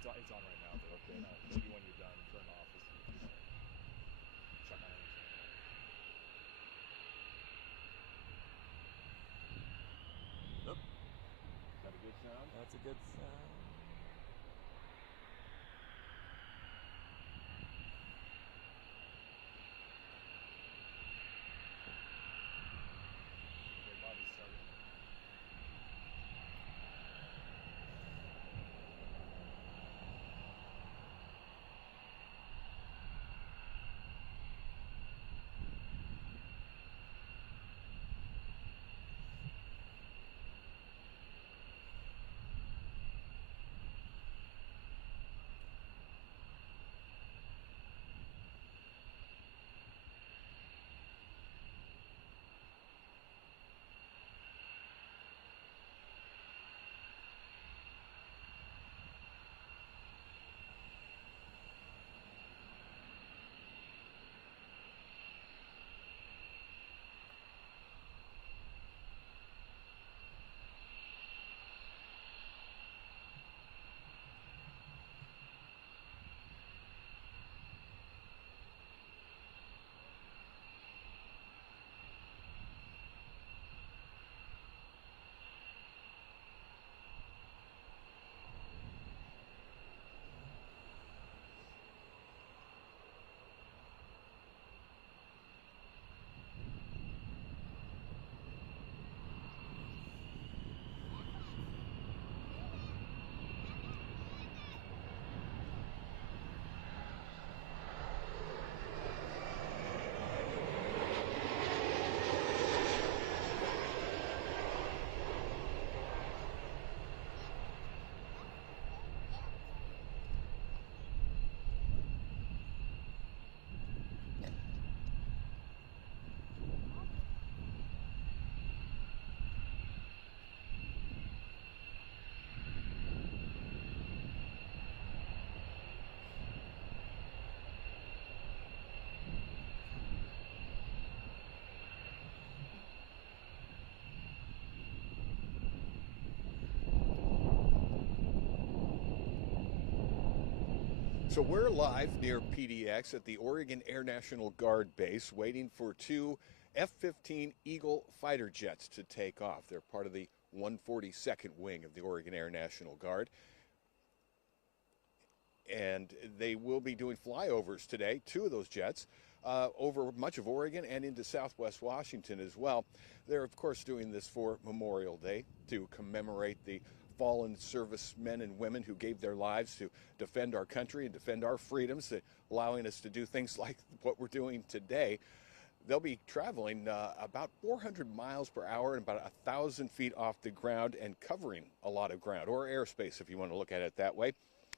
It's on right now, though. Okay. Maybe when you're done, turn off. Check on anything. Nope. Got a good sound? That's a good sound. Okay, Bobby's starting. So we're live near PDX at the Oregon Air National Guard base waiting for two F-15 Eagle fighter jets to take off. They're part of the 142nd wing of the Oregon Air National Guard. And they will be doing flyovers today, two of those jets, over much of Oregon and into southwest Washington as well. They're, of course, doing this for Memorial Day to commemorate the fallen servicemen and women who gave their lives to defend our country and defend our freedoms, allowing us to do things like what we're doing today. They'll be traveling about 400 miles per hour and about 1,000 feet off the ground and covering a lot of ground, or airspace if you want to look at it that way.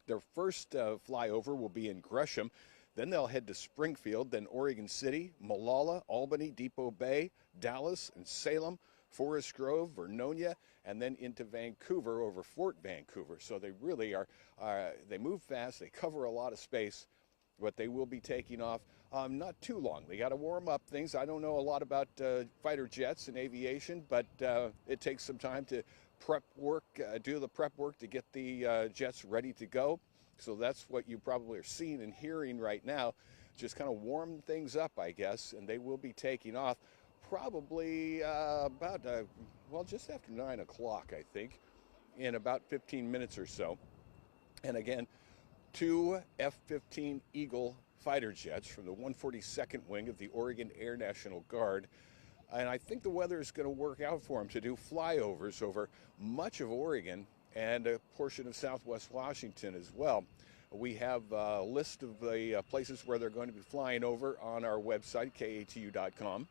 Their first flyover will be in Gresham. Then they'll head to Springfield, then Oregon City, Molalla, Albany, Depot Bay, Dallas, and Salem, Forest Grove, Vernonia, and then into Vancouver over Fort Vancouver. So they really are, they move fast, they cover a lot of space, but they will be taking off not too long. They got to warm up things. I don't know a lot about fighter jets and aviation, but it takes some time to prep work, do the prep work to get the jets ready to go. So that's what you probably are seeing and hearing right now. Just kind of warm things up, I guess, and they will be taking off probably about, well, just after 9 o'clock, I think, in about 15 minutes or so. And again, two F-15 Eagle fighter jets from the 142nd wing of the Oregon Air National Guard. And I think the weather is going to work out for them to do flyovers over much of Oregon and a portion of southwest Washington as well. We have a list of the places where they're going to be flying over on our website, katu.com.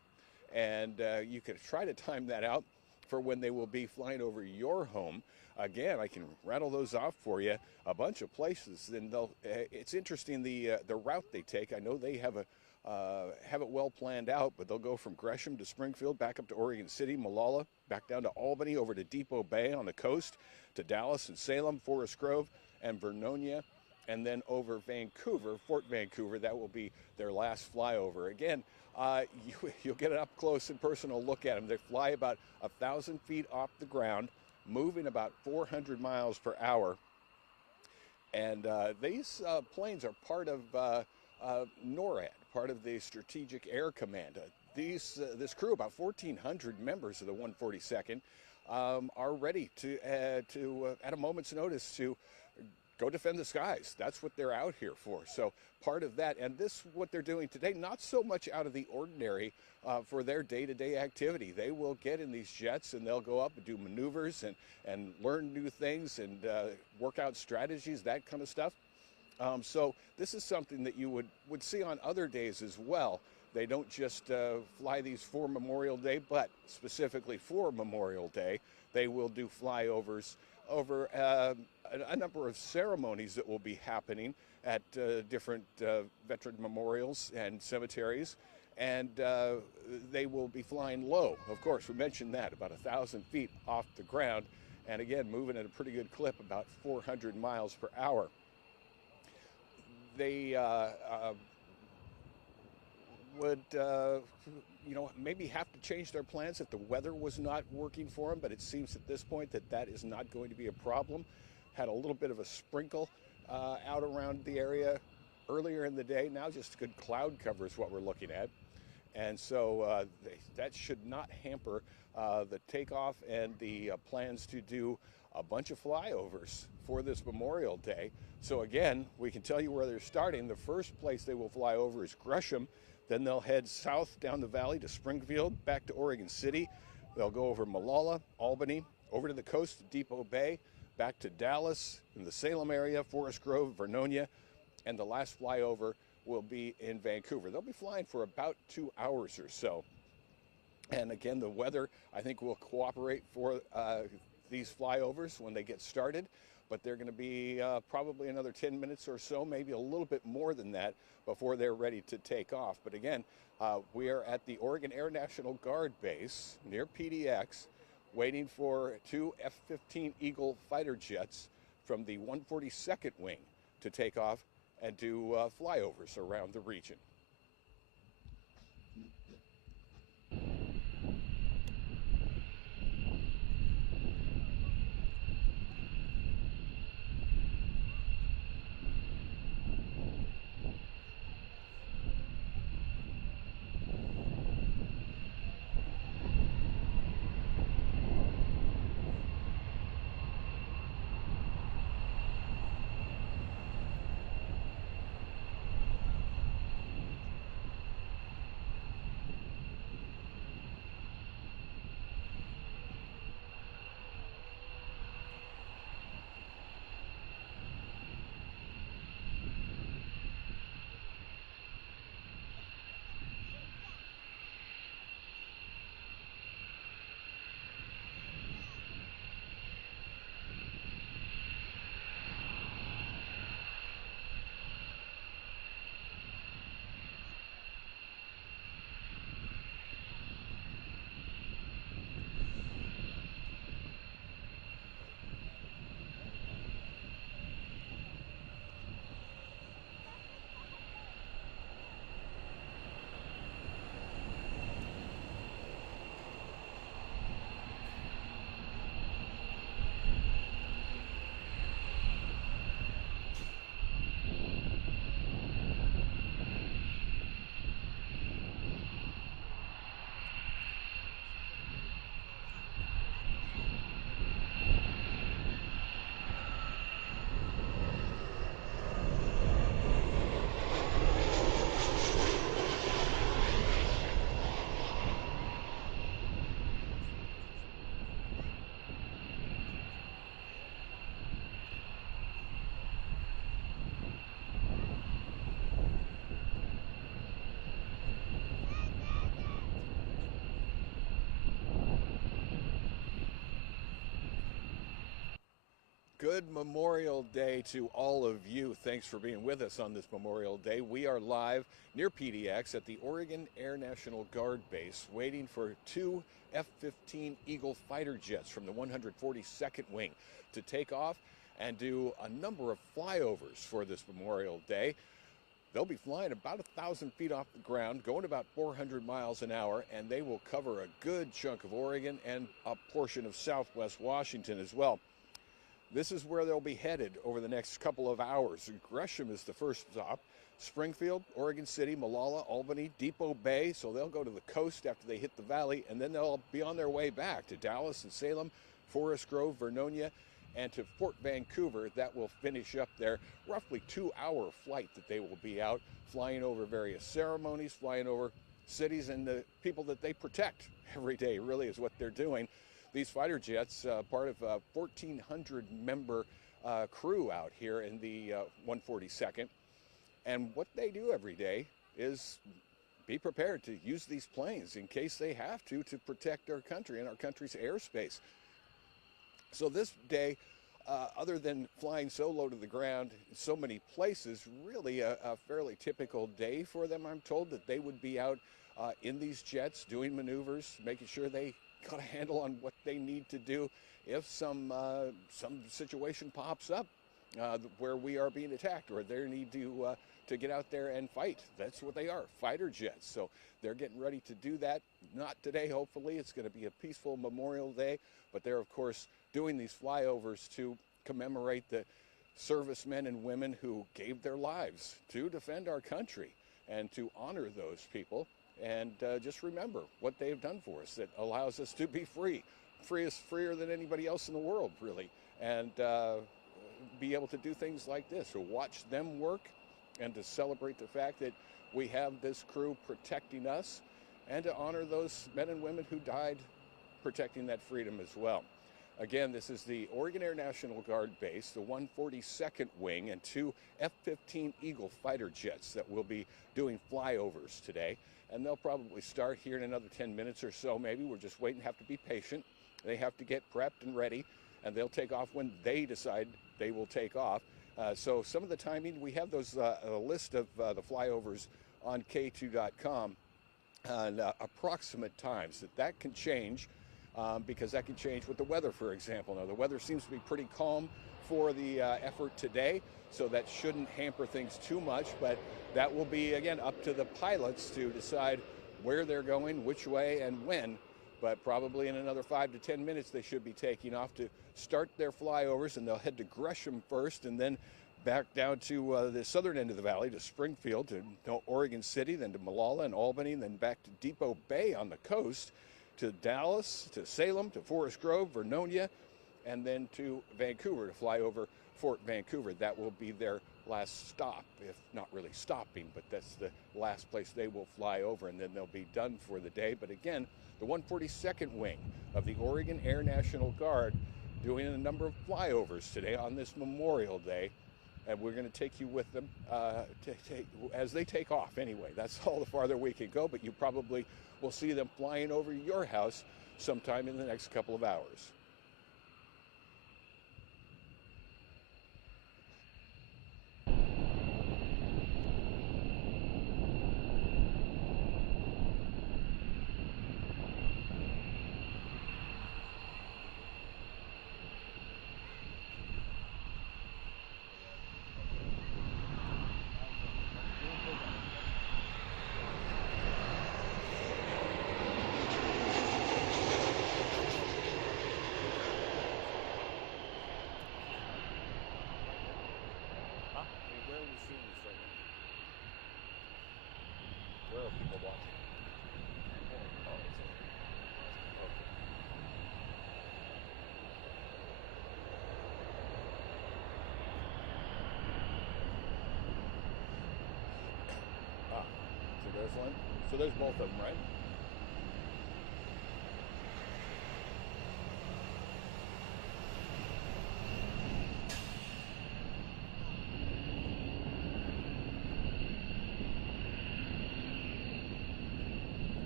And you can try to time that out for when they will be flying over your home. Again, I can rattle those off for you, a bunch of places. And it's interesting the route they take. I know they have it well planned out, but they'll go from Gresham to Springfield, back up to Oregon City, Molalla, back down to Albany, over to Depot Bay on the coast, to Dallas and Salem, Forest Grove, and Vernonia, and then over Vancouver, Fort Vancouver. That will be their last flyover. Again, you'll get an up close and personal look at them. They fly about 1,000 feet off the ground, moving about 400 miles per hour. And these planes are part of NORAD, part of the Strategic Air Command. This crew, about 1,400 members of the 142nd, are ready to at a moment's notice to go defend the skies. That's what they're out here for. So part of that, and this, what they're doing today, not so much out of the ordinary for their day-to-day activity. They will get in these jets and they'll go up and do maneuvers and learn new things and work out strategies, that kind of stuff. So this is something that you would see on other days as well. They don't just fly these for Memorial Day, but specifically for Memorial Day, they will do flyovers over a number of ceremonies that will be happening at different veteran memorials and cemeteries. And they will be flying low. Of course, we mentioned that, about 1,000 feet off the ground. And again, moving at a pretty good clip, about 400 miles per hour. They would, maybe have to change their plans if the weather was not working for them, but it seems at this point that that is not going to be a problem. Had a little bit of a sprinkle out around the area earlier in the day. Now just good cloud cover is what we're looking at. And so that should not hamper the takeoff and the plans to do a bunch of flyovers for this Memorial Day. So again, we can tell you where they're starting. The first place they will fly over is Gresham. Then they'll head south down the valley to Springfield, back to Oregon City. They'll go over Molalla, Albany, over to the coast to Depot Bay, back to Dallas, in the Salem area, Forest Grove, Vernonia, and the last flyover will be in Vancouver. They'll be flying for about 2 hours or so. And again, the weather, I think, will cooperate for these flyovers when they get started. But they're going to be probably another 10 minutes or so, maybe a little bit more than that, before they're ready to take off. But again, we are at the Oregon Air National Guard base near PDX, waiting for 2 F-15 Eagle fighter jets from the 142nd Wing to take off and do flyovers around the region. Good Memorial Day to all of you. Thanks for being with us on this Memorial Day. We are live near PDX at the Oregon Air National Guard base, waiting for 2 F-15 Eagle fighter jets from the 142nd Wing to take off and do a number of flyovers for this Memorial Day. They'll be flying about 1,000 feet off the ground, going about 400 miles an hour, and they will cover a good chunk of Oregon and a portion of southwest Washington as well. This is where they'll be headed over the next couple of hours. Gresham is the first stop. Springfield, Oregon City, Molalla, Albany, Depot Bay. So they'll go to the coast after they hit the valley, and then they'll be on their way back to Dallas and Salem, Forest Grove, Vernonia, and to Fort Vancouver. That will finish up their roughly 2-hour flight that they will be out, flying over various ceremonies, flying over cities and the people that they protect every day, really is what they're doing. These fighter jets, part of a 1,400 member crew out here in the 142nd. And what they do every day is be prepared to use these planes in case they have to protect our country and our country's airspace. So this day, other than flying so low to the ground in so many places, really a fairly typical day for them. I'm told that they would be out in these jets doing maneuvers, making sure they got a handle on what they need to do if some situation pops up where we are being attacked, or they need to get out there and fight. That's what they are, fighter jets. So they're getting ready to do that. Not today, hopefully. It's going to be a peaceful Memorial Day, but they're, of course, doing these flyovers to commemorate the servicemen and women who gave their lives to defend our country, and to honor those people, and just remember what they've done for us that allows us to be free. Freer than anybody else in the world, really, and be able to do things like this, to watch them work and to celebrate the fact that we have this crew protecting us, and to honor those men and women who died protecting that freedom as well. Again, this is the Oregon Air National Guard base, the 142nd Wing, and 2 F-15 Eagle fighter jets that will be doing flyovers today. And they'll probably start here in another 10 minutes or so, maybe. We're just waiting, have to be patient. They have to get prepped and ready, and they'll take off when they decide they will take off. So some of the timing, we have those a list of the flyovers on K2.com and approximate times. That can change. Because that can change with the weather, for example. Now, the weather seems to be pretty calm for the effort today, so that shouldn't hamper things too much, but that will be, again, up to the pilots to decide where they're going, which way, and when. But probably in another 5 to 10 minutes, they should be taking off to start their flyovers, and they'll head to Gresham first, and then back down to the southern end of the valley, to Springfield, to Oregon City, then to Molalla and Albany, and then back to Depot Bay on the coast, to Dallas, to Salem, to Forest Grove, Vernonia, and then to Vancouver to fly over Fort Vancouver. That will be their last stop, if not really stopping, but that's the last place they will fly over, and then they'll be done for the day. But again, the 142nd Wing of the Oregon Air National Guard doing a number of flyovers today on this Memorial Day, and we're going to take you with them as they take off anyway. That's all the farther we can go, but you probably will see them flying over your house sometime in the next couple of hours. Where are people watching? Oh, it's okay. So there's one. So there's both of them, right?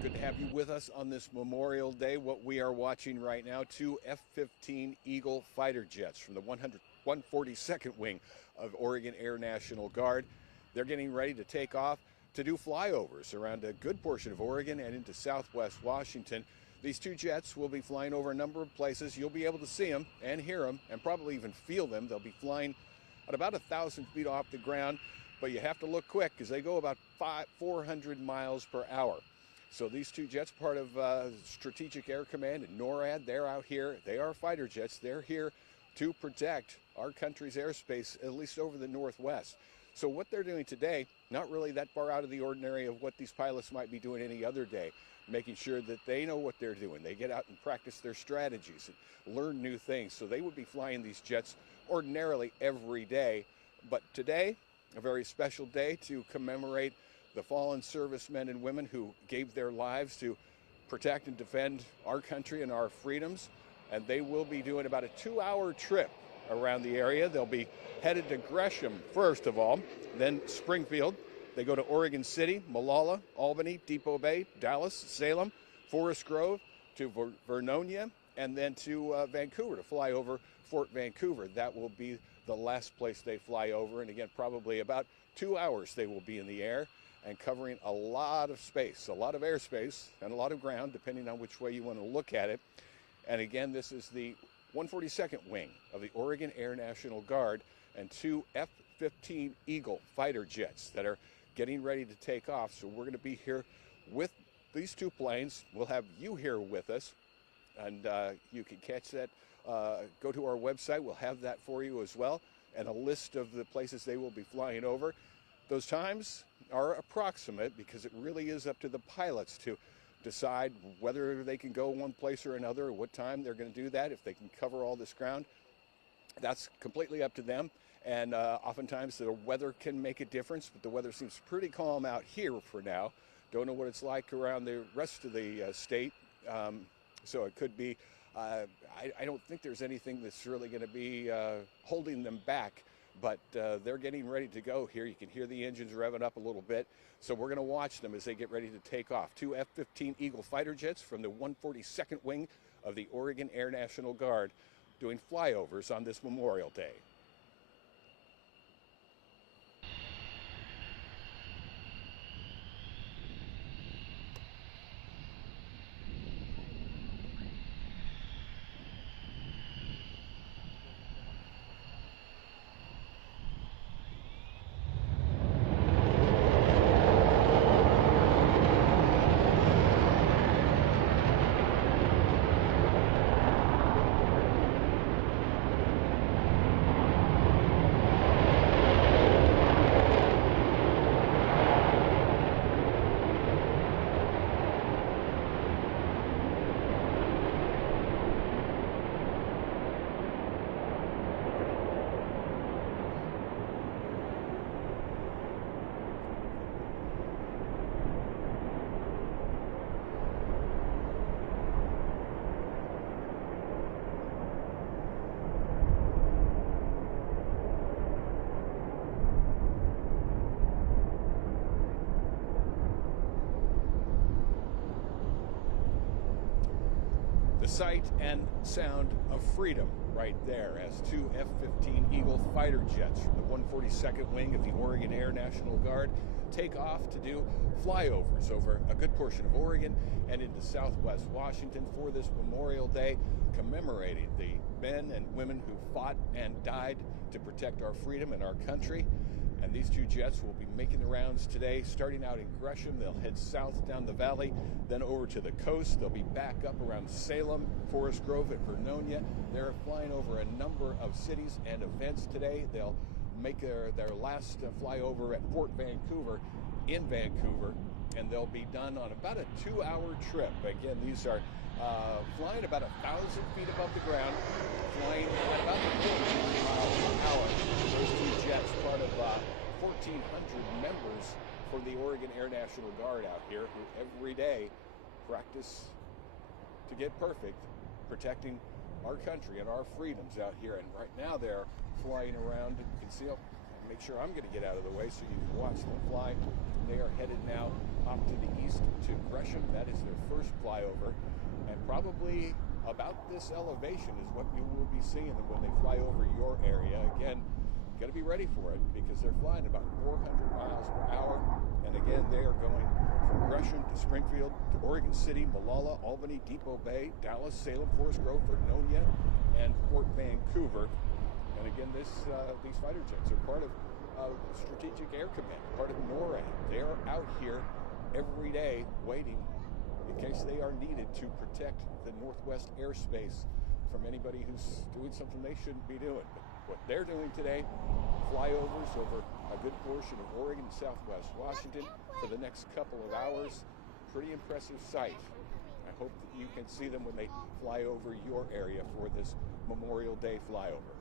Good to have you with us on this Memorial Day. What we are watching right now, 2 F-15 Eagle fighter jets from the 142nd Wing of Oregon Air National Guard. They're getting ready to take off to do flyovers around a good portion of Oregon and into southwest Washington. These 2 jets will be flying over a number of places. You'll be able to see them and hear them and probably even feel them. They'll be flying at about 1,000 feet off the ground, but you have to look quick because they go about 400 miles per hour. So these 2 jets, part of Strategic Air Command and NORAD, they're out here. They are fighter jets. They're here to protect our country's airspace, at least over the Northwest. So what they're doing today, not really that far out of the ordinary of what these pilots might be doing any other day, making sure that they know what they're doing. They get out and practice their strategies and learn new things. So they would be flying these jets ordinarily every day. But today, a very special day to commemorate the fallen servicemen and women who gave their lives to protect and defend our country and our freedoms. And they will be doing about a 2-hour trip around the area. They'll be headed to Gresham first of all, then Springfield. They go to Oregon City, Molalla, Albany, Depot Bay, Dallas, Salem, Forest Grove, to Vernonia, and then to Vancouver to fly over Fort Vancouver. That will be the last place they fly over. And again, probably about 2 hours they will be in the air and covering a lot of space, a lot of airspace and a lot of ground, depending on which way you want to look at it. And again, this is the 142nd Wing of the Oregon Air National Guard and 2 F-15 Eagle fighter jets that are getting ready to take off. So we're going to be here with these 2 planes. We'll have you here with us, and you can catch that. Go to our website. We'll have that for you as well, and a list of the places they will be flying over. Those times are approximate because it really is up to the pilots to decide whether they can go one place or another, or what time they're going to do that, if they can cover all this ground. That's completely up to them. And oftentimes the weather can make a difference, but the weather seems pretty calm out here for now. Don't know what it's like around the rest of the state. So it could be, I don't think there's anything that's really going to be holding them back, but they're getting ready to go here. You can hear the engines revving up a little bit. So we're going to watch them as they get ready to take off. 2 F-15 Eagle fighter jets from the 142nd Wing of the Oregon Air National Guard doing flyovers on this Memorial Day. The sight and sound of freedom right there as 2 F-15 Eagle fighter jets from the 142nd Wing of the Oregon Air National Guard take off to do flyovers over a good portion of Oregon and into southwest Washington for this Memorial Day, commemorating the men and women who fought and died to protect our freedom and our country. And these 2 jets will be making the rounds today, starting out in Gresham. They'll head south down the valley, then over to the coast. They'll be back up around Salem, Forest Grove, at Vernonia. They're flying over a number of cities and events today. They'll make their last flyover at Fort Vancouver in Vancouver, and they'll be done on about a 2-hour trip. Again, these are flying about 1,000 feet above the ground, flying at about 50 miles per hour. Those 2 jets, part of 1,400 members for the Oregon Air National Guard out here, who every day practice to get perfect, protecting our country and our freedoms out here. And right now they're flying around. You can see, make sure I'm going to get out of the way so you can watch them fly. They are headed now off to the east to Gresham. That is their first flyover. And probably about this elevation is what you will be seeing them when they fly over your area. Again, got to be ready for it because they're flying about 400 miles per hour. And again, they are going from Gresham to Springfield to Oregon City, Molalla, Albany, Depot Bay, Dallas, Salem, Forest Grove, Vernonia, and Fort Vancouver. And again, these fighter jets are part of Strategic Air Command, part of NORAD. They are out here every day waiting in case they are needed to protect the Northwest airspace from anybody who's doing something they shouldn't be doing. But what they're doing today, flyovers over a good portion of Oregon and Southwest Washington for the next couple of hours. Pretty impressive sight. I hope that you can see them when they fly over your area for this Memorial Day flyover.